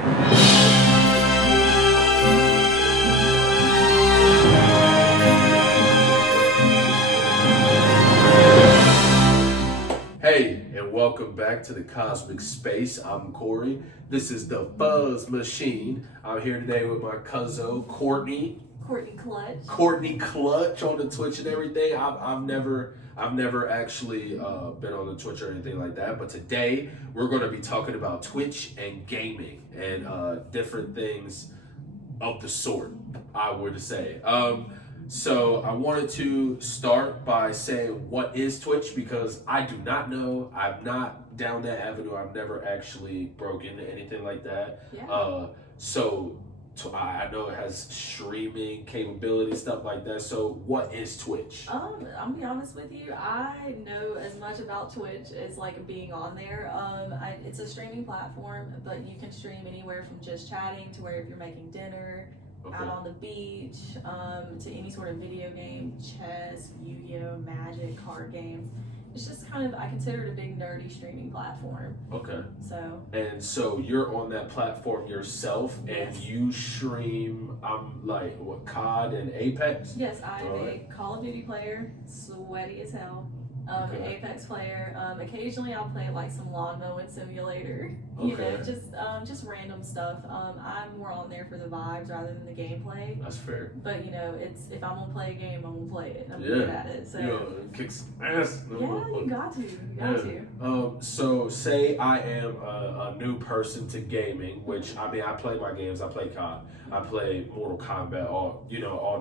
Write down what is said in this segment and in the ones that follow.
Hey, and welcome back to the Cosmic Space. I'm Corey. This is the Fuzz Machine. I'm here today with my cousin Courtney. Courtney Clutch. Courtney Clutch on the Twitch and everything. I've never actually been on the Twitch or anything like that. But today we're going to be talking about Twitch and gaming and different things of the sort, I would say. So I wanted to start by saying what is Twitch because I do not know. I'm not down that avenue. I've never actually broken into anything like that. Yeah. I know it has streaming capability, stuff like that. So what is Twitch? I'm gonna be honest with you. I know as much about Twitch as like being on there. It's a streaming platform, but you can stream anywhere from just chatting to where if you're making dinner, out on the beach, to any sort of video game, chess, Yu-Gi-Oh, Magic, card games. It's just kind of, I consider it a big nerdy streaming platform. Okay. So You're on that platform yourself, and yes. you stream. Like what, COD and Apex? Yes, I am a Call of Duty player, sweaty as hell. An Apex player. Occasionally I'll play like some lawn mowing simulator. You know, just random stuff. I'm more on there for the vibes rather than the gameplay. That's fair. But you know, it's if I'm gonna play a game, I'm gonna play it. I'm good at it. So you know, kicks ass. Yeah, you got to. You got to. So say I am a new person to gaming, which I mean I play my games. I play COD. I play Mortal Kombat. All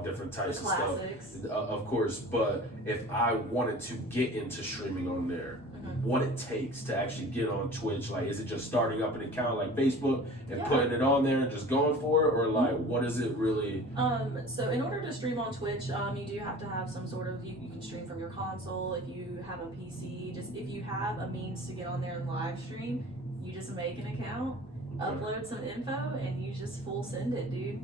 different types of Classics. stuff. Of course, but if I wanted to get into streaming on there, what it takes to actually get on Twitch, like is it just starting up an account like Facebook and putting it on there and just going for it, or like what is it really? So in order to stream on Twitch, you do have to have some sort of, you can stream from your console if you have a PC. Just if you have a means to get on there and live stream, you just make an account, upload some info, and you just full send it, dude.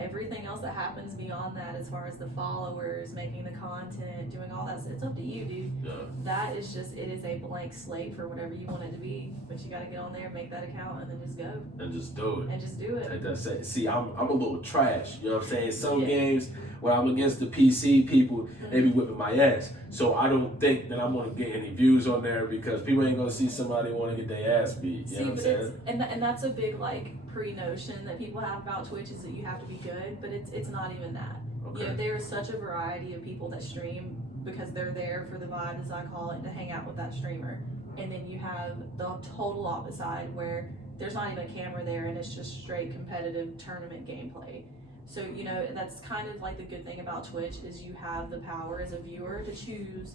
Everything else that happens beyond that, as far as the followers, making the content, doing all that, it's up to you, dude. Yeah. That is just, it is a blank slate for whatever you want it to be, but you got to get on there, make that account, and then just go. And just do it. And just do it. Like that. See, I'm a little trash. You know what I'm saying? Some games when I'm against the PC people, they be whipping my ass. So I don't think that I'm gonna get any views on there because people ain't gonna see somebody want to get their ass beat. You know what I'm saying? And that's a big like pre-notion that people have about Twitch is that you have to be good, but it's not even that. You know, there's such a variety of people that stream because they're there for the vibe, as I call it, to hang out with that streamer. And then you have the total opposite side where there's not even a camera there and it's just straight competitive tournament gameplay. So, you know, that's kind of like the good thing about Twitch is you have the power as a viewer to choose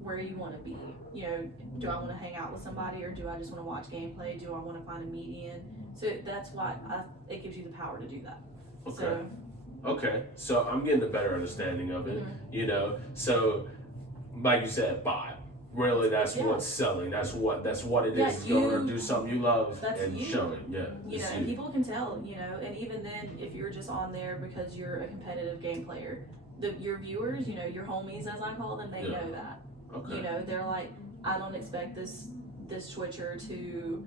where you want to be. You know, do I want to hang out with somebody or do I just want to watch gameplay? Do I want to find a median? So that's why it gives you the power to do that. So I'm getting a better understanding of it, you know. So, like you said, vibe. Really, that's what's selling. That's what it is. You're gonna do something you love and show it. Yeah. You know, and people can tell. You know, and even then, if you're just on there because you're a competitive game player, your viewers, you know, your homies, as I call them, they know that. You know, they're like, I don't expect this Twitcher to,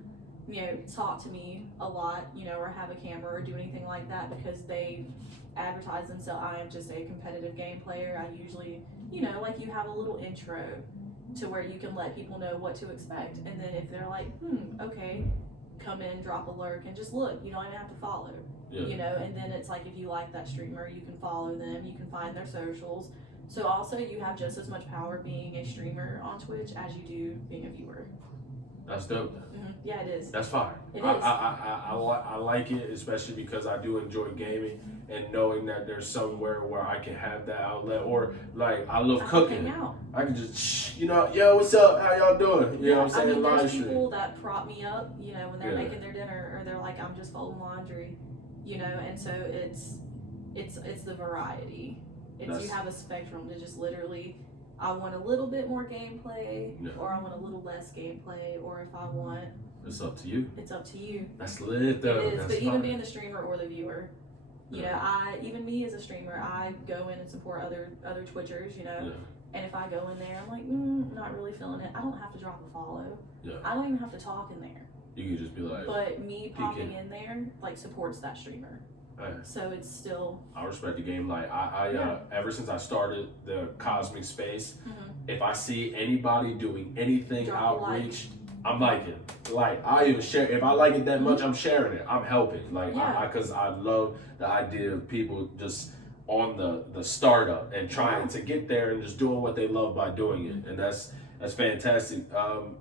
you know, talk to me a lot, you know, or have a camera or do anything like that because they advertise themselves. I am just a competitive game player. I usually, you know, like you have a little intro to where you can let people know what to expect. And then if they're like, okay, come in, drop a lurk, and just look. You don't even have to follow. You know, and then it's like if you like that streamer, you can follow them, you can find their socials. So also you have just as much power being a streamer on Twitch as you do being a viewer. That's dope. Yeah, it is. That's fire. It is. I like it, especially because I do enjoy gaming and knowing that there's somewhere where I can have that outlet. Or like I love cooking. I can just, you know, yo, what's up? How y'all doing? You know what I'm saying? I mean, live there's stream. people that prop me up, you know, when they're making their dinner or they're like, I'm just folding laundry, you know, and so it's the variety. You have a spectrum to just literally, I want a little bit more gameplay, or I want a little less gameplay, or if I want... It's up to you. It's up to you. That's lit though. It is, but even being the streamer or the viewer, you know, even me as a streamer, I go in and support other Twitchers, you know, and if I go in there, I'm like, not really feeling it, I don't have to drop a follow. I don't even have to talk in there. You can just be like, but me popping peeking. in there like supports that streamer. So it's still. I respect the game. Like I ever since I started the Cosmic Space, if I see anybody doing anything outreach, I'm liking. Like I even share. If I like it that much, I'm sharing it. I'm helping. Like because I love the idea of people just on the startup and trying to get there and just doing what they love by doing it, and that's fantastic.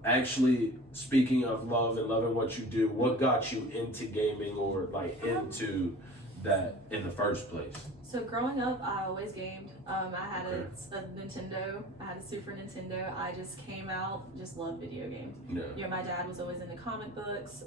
Actually, speaking of love and loving what you do, what got you into gaming or like into that in the first place? So growing up, I always gamed. I had a Nintendo. I had a Super Nintendo. I just came out, just loved video games. Yeah. You know, my dad was always into comic books,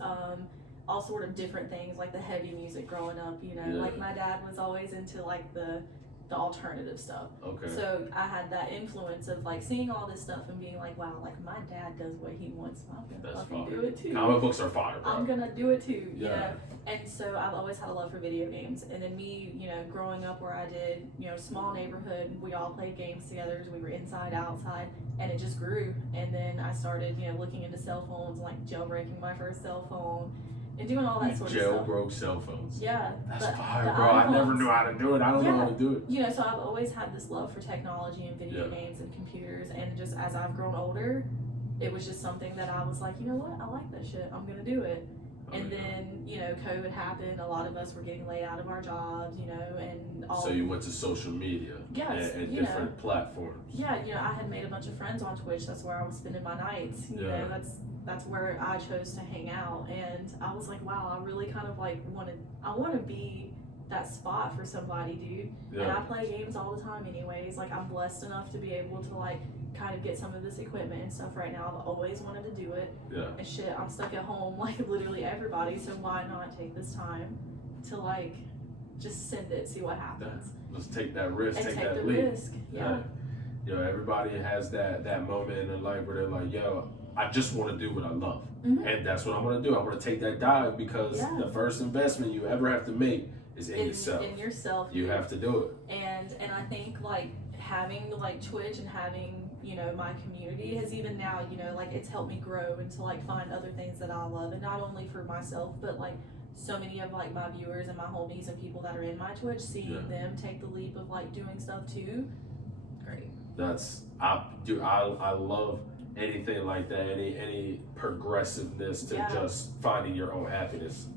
all sort of different things, like the heavy music growing up. You know, like my dad was always into like the alternative stuff. Okay. So I had that influence of like seeing all this stuff and being like, wow, like my dad does what he wants. I'm gonna fucking do it too. Comic books are fire, bro. I'm gonna do it too. You know? And so I've always had a love for video games. And then me, you know, growing up where I did, you know, small neighborhood, we all played games together. We were inside, outside, and it just grew. And then I started, you know, looking into cell phones, like jailbreaking my first cell phone and doing all that sort of stuff. Jailbroke cell phones. Yeah. That's fire, bro. I never knew how to do it. I don't know how to do it. You know, so I've always had this love for technology and video games and computers. And just as I've grown older, it was just something that I was like, you know what? I like that shit. I'm going to do it. And then, you know, COVID happened. A lot of us were getting laid out of our jobs, you know, and all. So you went to social media and different platforms. Yeah, you know, I had made a bunch of friends on Twitch. That's where I was spending my nights. You know, that's where I chose to hang out. And I was like, wow, I really kind of like I want to be that spot for somebody, dude. And I play games all the time anyways. Like, I'm blessed enough to be able to like kind of get some of this equipment and stuff right now. I've always wanted to do it. And shit, I'm stuck at home like literally everybody, so why not take this time to like just send it, see what happens. Let's take that risk, and take the that leap. risk. Yeah. You know, everybody has that moment in their life where they're like, yo, I just want to do what I love. And that's what I'm going to do. I'm going to take that dive because the first investment you ever have to make is in yourself. In yourself. You have to do it. And I think like having like Twitch and having, you know, my community has even now, you know, like it's helped me grow and to like find other things that I love, and not only for myself, but like so many of like my viewers and my homies and people that are in my Twitch, seeing them take the leap of like doing stuff too. Great. I love anything like that, any progressiveness to just finding your own happiness.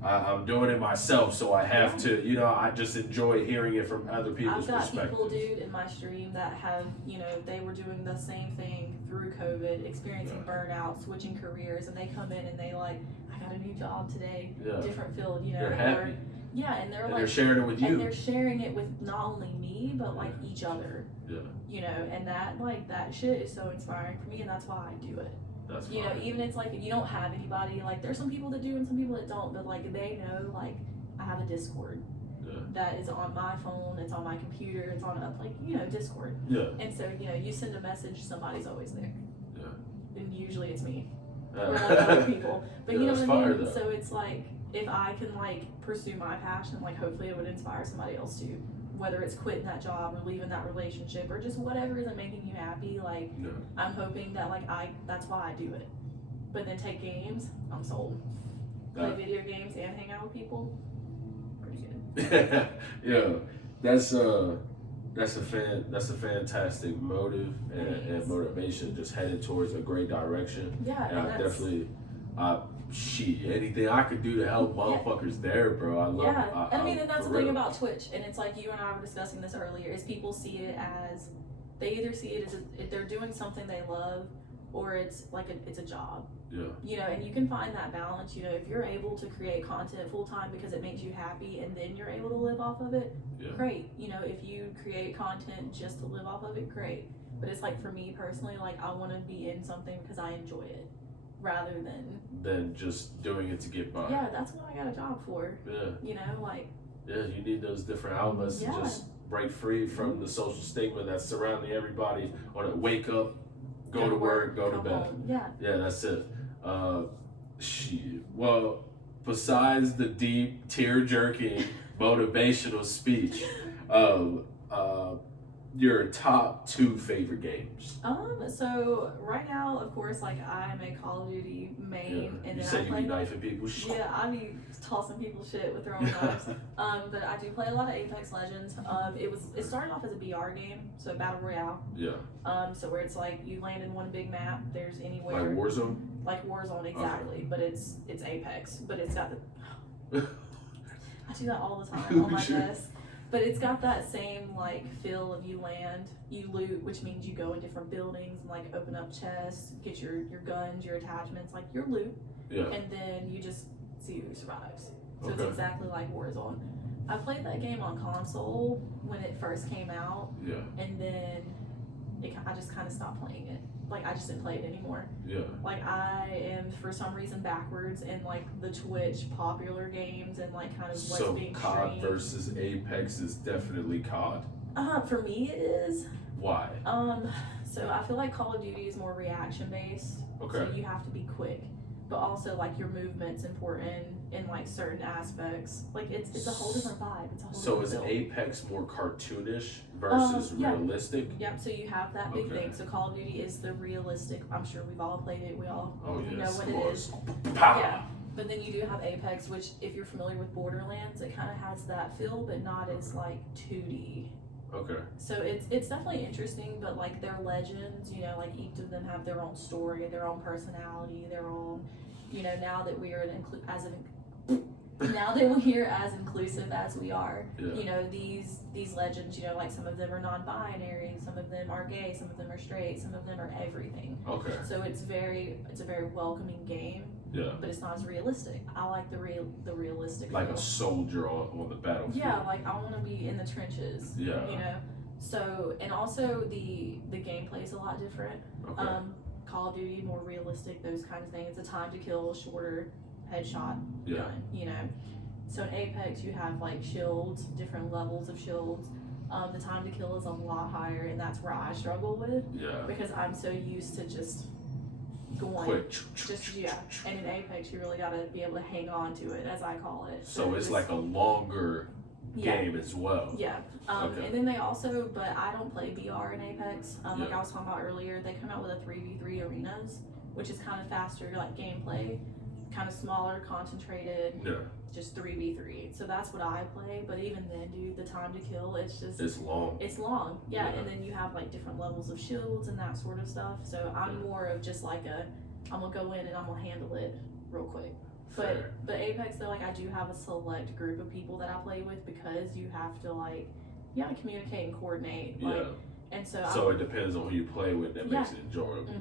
I'm doing it myself, so I have to, you know, I just enjoy hearing it from other people's perspectives. I've got people, dude, in my stream that have, you know, they were doing the same thing through COVID, experiencing burnout, switching careers, and they come in and they like, I got a new job today, different field, you know. They're happy. And they're and like, they're sharing it with you. And they're sharing it with not only me, but like each other. Yeah. You know, and that shit is so inspiring for me, and that's why I do it. That's you know, even it's like if you don't have anybody, like there's some people that do and some people that don't, but like they know, like I have a Discord that is on my phone, it's on my computer, it's on like, you know, Discord. Yeah. And so, you know, you send a message, somebody's always there. Yeah. And usually it's me or like other people. But you know what I mean? Though. So it's like if I can like pursue my passion, like hopefully it would inspire somebody else too. Whether it's quitting that job or leaving that relationship or just whatever isn't making you happy, like I'm hoping that like that's why I do it. But then take games, I'm sold. Play video games and hang out with people, pretty good. Yeah, that's a fantastic motive and motivation, just headed towards a great direction. Yeah, and I definitely anything I could do to help motherfuckers there, bro. I love it. I mean, and that's the thing about Twitch, and it's like you and I were discussing this earlier, is people see it as, they either see it as if they're doing something they love, or it's like it's a job. Yeah. You know, and you can find that balance, you know, if you're able to create content full time because it makes you happy and then you're able to live off of it, great. You know, if you create content just to live off of it, great. But it's like for me personally, like I want to be in something because I enjoy it, rather than just doing it to get by. Yeah, that's what I got a job for. Yeah. You know, like. Yeah, you need those different outlets to just break free from the social stigma that's surrounding everybody. On a wake up, go to work, go to bed. Home. Yeah. Yeah, that's it. Well, besides the deep, tear-jerking, motivational speech, your top 2 favorite games. So right now, of course, like I'm a Call of Duty main, and You then said I you play. be knifing people. Yeah, I be tossing people shit with throwing knives. But I do play a lot of Apex Legends. It started off as a BR game, so Battle Royale. Yeah. So where it's like you land in one big map. There's anywhere. Like Warzone. Like Warzone, exactly. Okay. But it's Apex, but it's got the. I do that all the time on my desk. But it's got that same like feel of you land, you loot, which means you go in different buildings and like open up chests, get your guns, your attachments, like your loot. Yeah. And then you just see who survives. So Okay. it's exactly like Warzone. I played that game on console when it first came out. Yeah. And then I just kind of stopped playing it. Like I just didn't play it anymore. Yeah. Like I am for some reason backwards in like the Twitch popular games and like kind of what's being COD streamed. versus Apex is definitely COD. For me it is. Why? So I feel like Call of Duty is more reaction based. Okay. So you have to be quick. But also like your movement's important in like certain aspects. Like it's a whole different vibe. It's a whole So is different feel. Apex more cartoonish versus Yeah. realistic? Yep, so you have that big Okay. thing. So Call of Duty is the realistic. I'm sure we've all played it. We all Oh you yes. know what it is. Pow. Yeah. But then you do have Apex, which if you're familiar with Borderlands, it kind of has that feel, but not as like 2D. Okay. So it's definitely interesting, but like they're legends, you know, like each of them have their own story, their own personality, their own, you know, now that we are now that we're as inclusive as we are, Yeah. you know, these legends, you know, like some of them are non-binary, some of them are gay, some of them are straight, some of them are everything. Okay. So it's a very welcoming game. Yeah. But it's not as realistic. I like the realistic Like feel. a soldier on the battlefield. Yeah, like I want to be in the trenches. Yeah. You know. So and also the gameplay is a lot different. Okay. Call of Duty more realistic, those kind of things. The time to kill shorter, headshot Yeah. gun. You know. So in Apex you have like shields, different levels of shields. The time to kill is a lot higher, and that's where I struggle with Yeah. because I'm so used to just going. Quick. Just and in Apex you really gotta be able to hang on to it, as I call it. So it's like a longer game as well. Yeah. Okay. And then they also, but I don't play BR in Apex. Like Yeah. I was talking about earlier, they come out with a 3v3 arenas, which is kind of faster, like gameplay, kind of smaller, concentrated, Yeah. just 3v3. So that's what I play. But even then, dude, the time to kill, it's just It's long. it's long. Yeah. Yeah. And then you have like different levels of shields and that sort of stuff. So I'm more of just like I'm gonna go in and I'm gonna handle it real quick. Fair. But Apex though, like I do have a select group of people that I play with because you have to like you gotta communicate and coordinate. Like, Yeah. and so So it depends on who you play with that makes it enjoyable.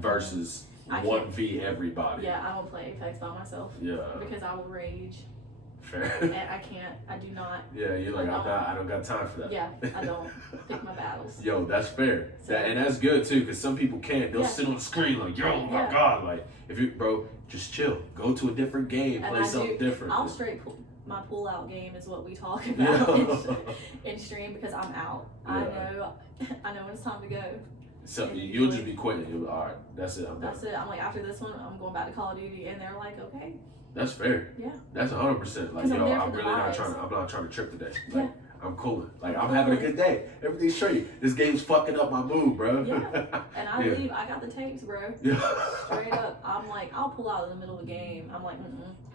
Versus I 1v everybody. Yeah, I don't play Apex by myself Yeah. because I will rage Fair. and I can't. I do not. Yeah, you're like I don't got time for that. Yeah, I don't pick my battles. Yo, that's fair. And that's good too, because some people can't. They'll sit on the screen like, yo, oh my god, like if you, bro, just chill. Go to a different game, And play something different. I'll straight my pull out game is what we talk about in stream because I'm out. Yeah. I know when it's time to go. So you'll just be quitting. You'll be, all right, that's it. I'm done. That's it. I'm like, after this one, I'm going back to Call of Duty, and they're like, okay. That's fair. Yeah. That's 100%. Like, 'Cause I'm yo, there I'm for the really not vibes. I'm not trying to trip today. Like, Yeah. I'm cooling. Like, I'm having a good day. Everything's straight. This game's fucking up my mood, bro. Yeah. And I Yeah. leave. I got the tapes, bro. Yeah. Straight up. I'm like, I'll pull out in the middle of the game. I'm like,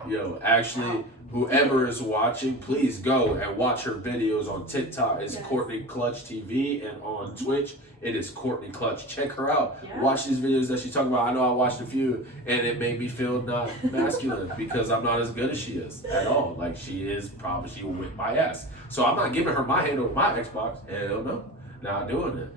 Yo, actually, whoever is watching, please go and watch her videos on TikTok. It's Yes. Courtney Clutch TV, and on Twitch, it is Courtney Clutch. Check her out. Yeah. Watch these videos that she's talking about. I know I watched a few, and it made me feel not masculine because I'm not as good as she is at all. Like, she will whip my ass. So I'm not giving her my hand over my Xbox. Hell no. Not doing it.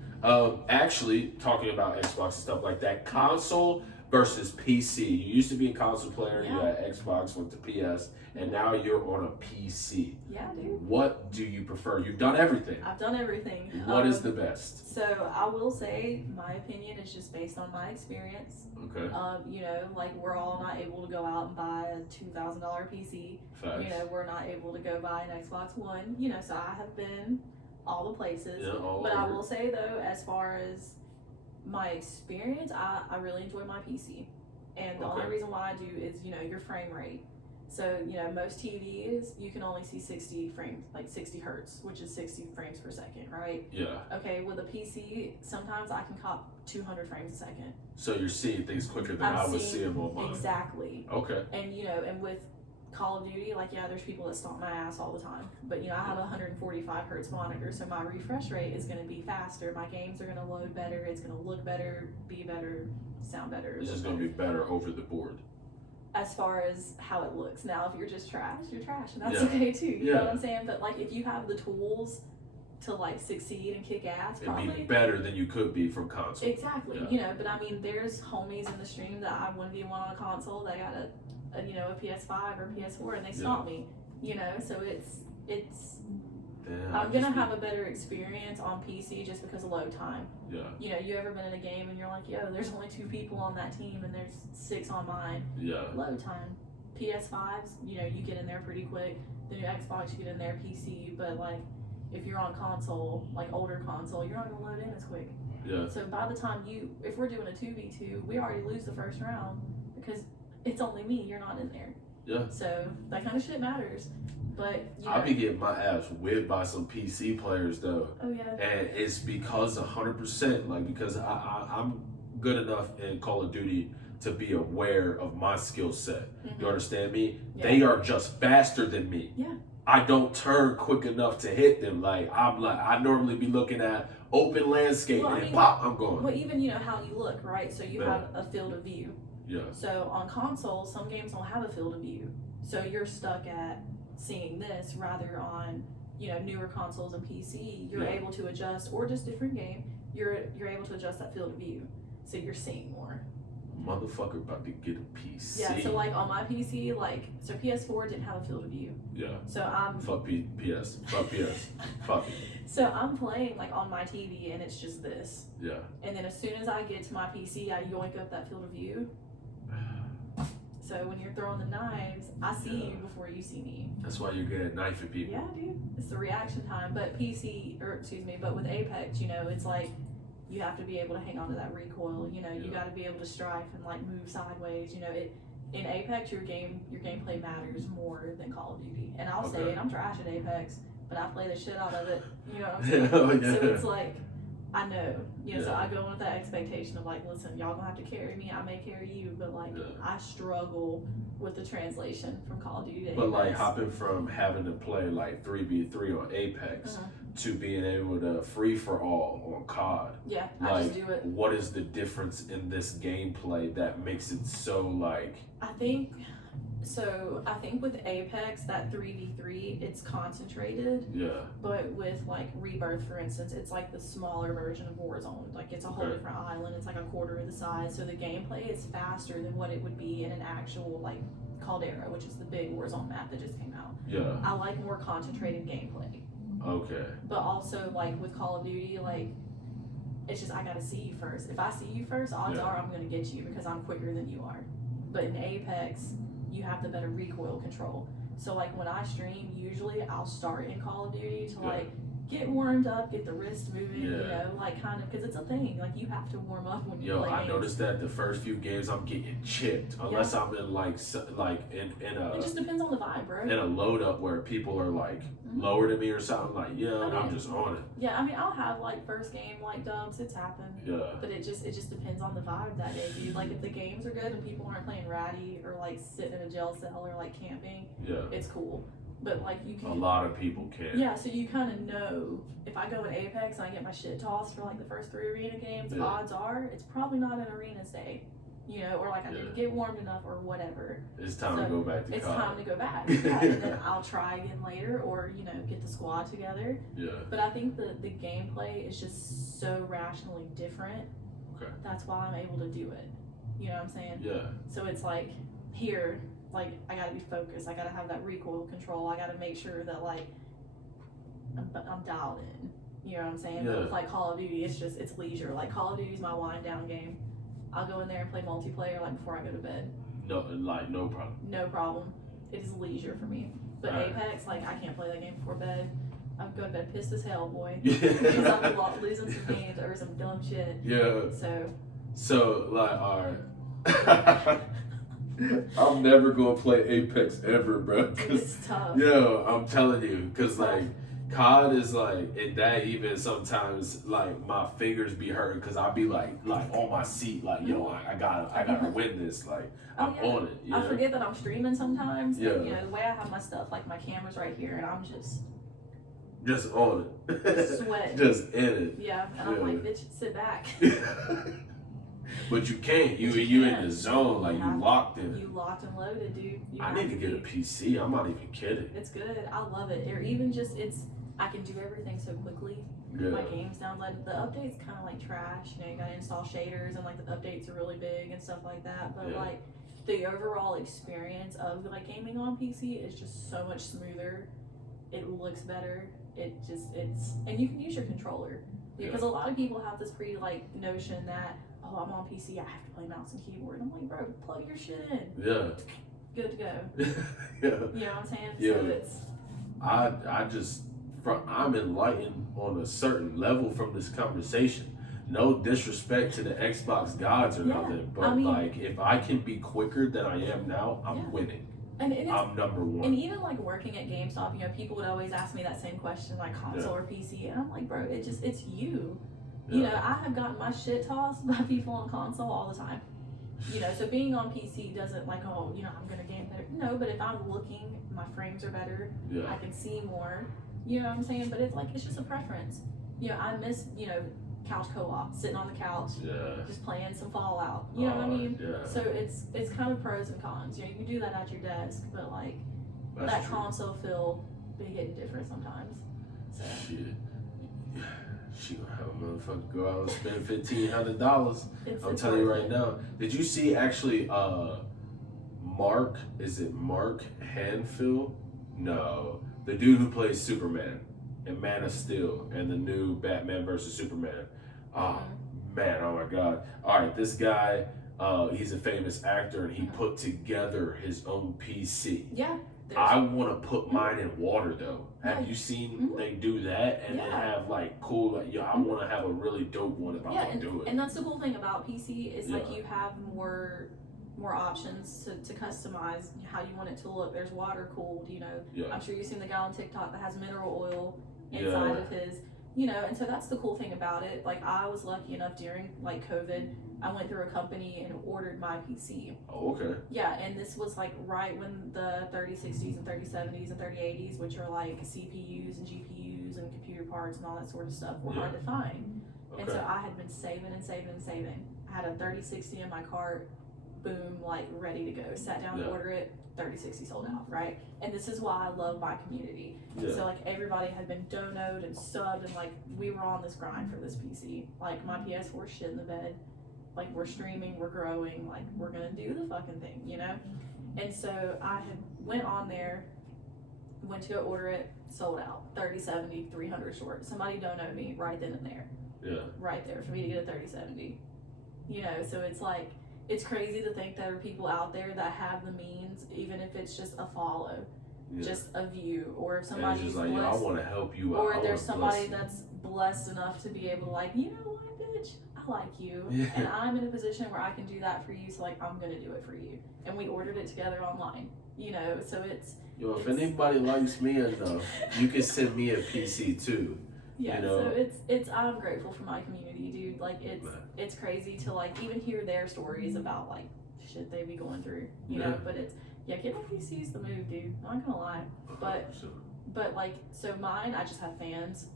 Actually, talking about Xbox and stuff like that, console versus PC. You used to be a console player, you Yeah. had Xbox, went to PS, and now you're on a PC. yeah, dude. What do you prefer? You've done everything. I've done everything. What is the best? So I will say my opinion is just based on my experience. Okay. You know, like we're all not able to go out and buy a $2,000 PC. Facts. You know, we're not able to go buy an Xbox One. You know, so I have been all the places. Yeah, all But I over. will say though, as far as my experience, I really enjoy my PC. And the only Okay. reason why I do is, you know, your frame rate. So, you know, most TVs, you can only see 60 frames, like 60 hertz, which is 60 frames per second, right? Yeah. Okay, with a PC, sometimes I can cop 200 frames a second. So you're seeing things quicker than I would see them on mine. Exactly. Okay. And, you know, and with Call of Duty, like, yeah, there's people that stomp my ass all the time. But, you know, I have a 145 hertz monitor, so my refresh rate is going to be faster. My games are going to load better. It's going to look better, be better, sound better. It's just going to be better over the board. As far as how it looks. Now, if you're just trash, you're trash, and that's okay too. You know what I'm saying? But like, if you have the tools to like succeed and kick ass, it'd be better than you could be from console. Exactly. You know, but I mean, there's homies in the stream that I 1v1 on a console. They got a you know, a PS5 or PS4, and they stomp me. You know, so it's. Damn, I'm gonna have a better experience on PC just because of load time. Yeah. You know, you ever been in a game and you're like, yo, there's only 2 people on that team and there's 6 on mine. Yeah. Load time. PS5s, you know, you get in there pretty quick. The new Xbox, you get in there. PC, but like, if you're on console, like older console, you're not gonna load in as quick. Yeah. So by the time if we're doing a 2v2, we already lose the first round because it's only me. You're not in there. Yeah. So that kind of shit matters. But you know, I'll be getting my ass whipped by some PC players though. Oh yeah. And it's because 100%, like, because I'm good enough in Call of Duty to be aware of my skill set. Mm-hmm. You understand me? Yeah. They are just faster than me. Yeah. I don't turn quick enough to hit them. Like, I normally be looking at open landscape and pop, I'm going. Well, even, you know, how you look, right? So you have a field of view. Yeah. So on console, some games don't have a field of view. So you're stuck at seeing this rather on, you know, newer consoles and PC. You're able to adjust, or just different game, you're able to adjust that field of view. So you're seeing more. Motherfucker about to get a PC. Yeah, so like on my PC, like, so PS4 didn't have a field of view. Yeah. So I'm fuck PS. Fuck PS. Fuck it. So I'm playing like on my TV and it's just this. Yeah. And then as soon as I get to my PC, I yoink up that field of view. So when you're throwing the knives, I see you before you see me. That's why you're good at knifing people. Yeah, dude. It's the reaction time. But but with Apex, you know, it's like you have to be able to hang on to that recoil. You know, you got to be able to strike and like move sideways. You know, in Apex, your gameplay matters more than Call of Duty. And I'll say it, I'm trash at Apex, but I play the shit out of it. You know what I'm saying? So it's like, I know, you know, so I go in with that expectation of like, listen, y'all gonna have to carry me, I may carry you, but like, I struggle with the translation from Call of Duty to But Apex. like hopping from having to play like 3v3 on Apex to being able to free for all on COD. Yeah, like, I just do it. What is the difference in this gameplay that makes it so like? I think with Apex, that 3v3, it's concentrated. Yeah. But with like Rebirth, for instance, it's like the smaller version of Warzone. Like it's a whole different island. It's like a quarter of the size. So the gameplay is faster than what it would be in an actual like Caldera, which is the big Warzone map that just came out. Yeah. I like more concentrated gameplay. Okay. But also like with Call of Duty, like it's just I gotta see you first. If I see you first, odds are I'm gonna get you because I'm quicker than you are. But in Apex, you have the better recoil control. So like when I stream, usually I'll start in Call of Duty to like get warmed up, get the wrist moving, you know, like kind of, because it's a thing. Like you have to warm up when you play games. Noticed that the first few games I'm getting chipped unless I'm in like in a. It just depends on the vibe, bro. In a load up where people are like lower than me or something, like and I'm just on it. Yeah, I mean I'll have like first game like dubs, it's happened. Yeah. But it just depends on the vibe that day, dude. Like if the games are good and people aren't playing ratty or like sitting in a jail cell or like camping, it's cool. But like you can. A lot of people can. Yeah, so you kind of know if I go in Apex and I get my shit tossed for like the first 3 arena games, odds are it's probably not an arena's day, you know, or like I didn't get warmed enough or whatever. It's time to go back to It's COD. time to go back. Yeah, and then I'll try again later, or you know, get the squad together. Yeah. But I think the gameplay is just so rationally different. Okay. That's why I'm able to do it. You know what I'm saying? Yeah. So it's like here. Like I gotta be focused. I gotta have that recoil control. I gotta make sure that like I'm dialed in. You know what I'm saying? But with like Call of Duty, it's leisure. Like Call of Duty's my wind down game. I'll go in there and play multiplayer like before I go to bed. No problem. No problem. It is leisure for me. But Apex, like I can't play that game before bed. I'm going to bed pissed as hell, boy. Because I'm losing some games over some dumb shit. Yeah. So like alright. I'm never gonna play Apex ever, bro. It's tough. Yo, I'm telling you, cause like COD is like, and that even sometimes like my fingers be hurting, cause I be like on my seat, like yo, I gotta win this, like I'm on it. I forget that I'm streaming sometimes. Yeah. And, you know, the way I have my stuff, like my camera's right here, and I'm just on it, sweating, just in it. Yeah, and I'm like, bitch, sit back. But you can't. You in the zone, like you locked in. You locked and loaded, dude. I need to get a PC. I'm not even kidding. It's good. I love it. Or even just I can do everything so quickly. Yeah. My game's downloaded. The update's kind of like trash. You know, you gotta install shaders, and like the updates are really big and stuff like that. But like the overall experience of like gaming on PC is just so much smoother. It looks better. It's and you can use your controller, because a lot of people have this notion that, oh, I'm on PC, I have to play mouse and keyboard. I'm like, bro, plug your shit in. Yeah. Good to go. Yeah. You know what I'm saying? Yeah. So it's. I'm enlightened on a certain level from this conversation. No disrespect to the Xbox gods or nothing, but I mean, like if I can be quicker than I am now, I'm winning. And I'm number one. And even like working at GameStop, you know, people would always ask me that same question, like console or PC, and I'm like, bro, it's you. You know, I have gotten my shit tossed by people on console all the time. You know, so being on PC doesn't like, oh, you know, I'm gonna game better. No, but if I'm looking, my frames are better. I can see more. You know what I'm saying? But it's just a preference. You know, I miss, you know, couch co-op, sitting on the couch, just playing some Fallout. You know what I mean? So it's kind of pros and cons. You know, you can do that at your desk, but like that console feel be hitting different sometimes. So. She gonna have a motherfucker go out and spend $1,500. I'm telling you right now. Did you see actually Mark Hamill? No. The dude who plays Superman in Man of Steel and the new Batman versus Superman. Oh man, oh my god. Alright, this guy, he's a famous actor and he put together his own PC. Yeah. I want to put mine in water though. Have you seen they do that and then have like cool I want to have a really dope one if I'm gonna do it. And that's the cool thing about PC is like you have more options to customize how you want it to look. There's water cooled, you know. I'm sure you've seen the guy on TikTok that has mineral oil inside of his, you know, and so that's the cool thing about it. Like I was lucky enough during like COVID, I went through a company and ordered my PC. Oh, okay. Yeah, and this was like right when the 3060s and 3070s and 3080s, which are like CPUs and GPUs and computer parts and all that sort of stuff, were hard to find. Okay. And so I had been saving and saving and saving. I had a 3060 in my cart, boom, like ready to go. Sat down to order it, 3060 sold out, right? And this is why I love my community. So like everybody had been donoed and subbed, and like we were on this grind for this PC. Like my PS4 shit in the bed. Like we're streaming, we're growing, like we're gonna do the fucking thing, you know? And so I had went on there, went to go order it, sold out, 3070, 300 short. Somebody donoed me right then and there. Yeah. Right there for me to get a 3070. You know, so it's like, it's crazy to think there are people out there that have the means, even if it's just a follow, just a view, or if somebody's just like, I want to help you out. Or there's somebody that's blessed enough to be able to like, you know what, bitch, I like you, and I'm in a position where I can do that for you, so like I'm gonna do it for you. And we ordered it together online, you know, so it's. Yo, if anybody likes me enough, you can send me a PC too. Yeah, you know? So it's I'm grateful for my community, dude. Like it's crazy to like even hear their stories about like shit they be going through, you know. But it's getting a PC is the move, dude. I'm not gonna lie, but like so mine, I just have fans.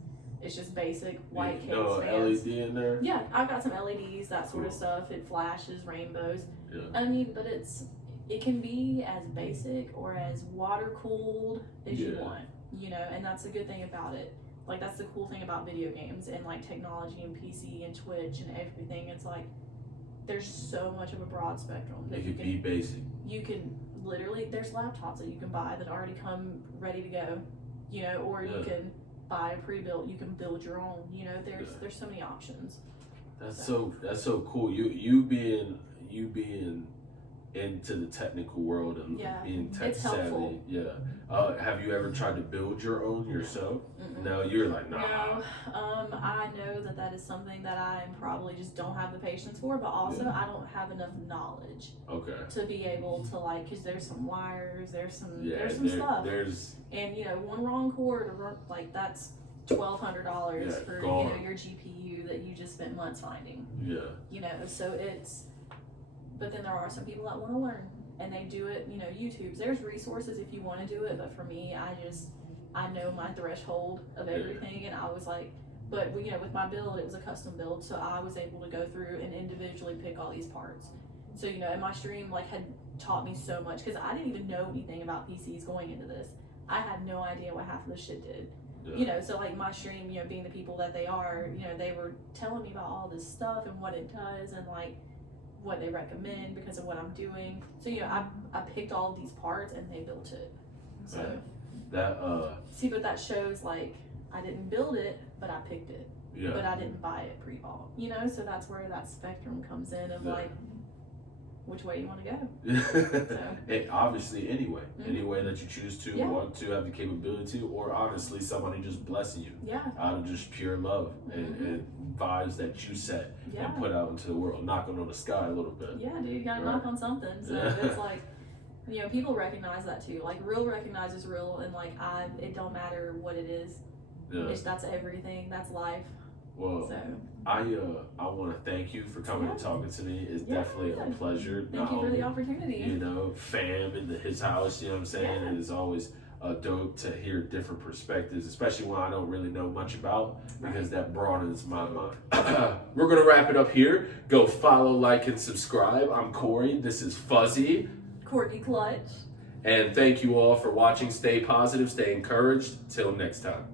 It's just basic white case fans. LED in there. Yeah, I've got some LEDs, that sort of stuff. It flashes, rainbows. Yeah. I mean, but it can be as basic or as water cooled as you want, you know. And that's the good thing about it. Like that's the cool thing about video games and like technology and PC and Twitch and everything. It's like there's so much of a broad spectrum that you can be basic. You can literally there's laptops that you can buy that already come ready to go, you know, or you can buy a pre-built. You can build your own. You know, there's so many options. That's so cool. You being into the technical world and Yeah, being tech it's savvy. helpful. Yeah. Have you ever tried to build your own yourself? Mm-mm. No, you're like, nah. No, I know that is something that I probably just don't have the patience for, but also I don't have enough knowledge Okay. to be able to like, cause there's some wires, there's some stuff, and one wrong cord, like that's $1,200 for gone. your GPU that you just spent months finding. Yeah. So it's, but then there are some people that want to learn and they do it. YouTube's, there's resources if you want to do it, but for me, I know my threshold of everything, and I was like, but with my build, it was a custom build, so I was able to go through and individually pick all these parts. So and my stream like had taught me so much, because I didn't even know anything about PCs going into this. I had no idea what half of this shit did. So like my stream, being the people that they are, they were telling me about all this stuff and what it does and like what they recommend because of what I'm doing. So I picked all of these parts and they built it. So but that shows like I didn't build it, but I picked it. Yeah. But I didn't buy it pre-bought. So that's where that spectrum comes in of like which way you want to go. And obviously any way that you choose to want to have the capability, or honestly somebody just blessing you out of just pure love and vibes that you set and put out into the world, knocking on the sky a little bit. Yeah, dude, you gotta knock on something. So it's like, people recognize that too. Like real recognizes real, and like it don't matter what it is. That's everything. That's life. Well, so I want to thank you for coming and talking to me. It's definitely a pleasure. Thank you for the opportunity. Fam in his house, you know what I'm saying? And it's always dope to hear different perspectives, especially when I don't really know much about, because that broadens my mind. We're going to wrap it up here. Go follow, like, and subscribe. I'm Corey. This is Fuzzy. Courtney Clutch. And thank you all for watching. Stay positive, stay encouraged. Till next time.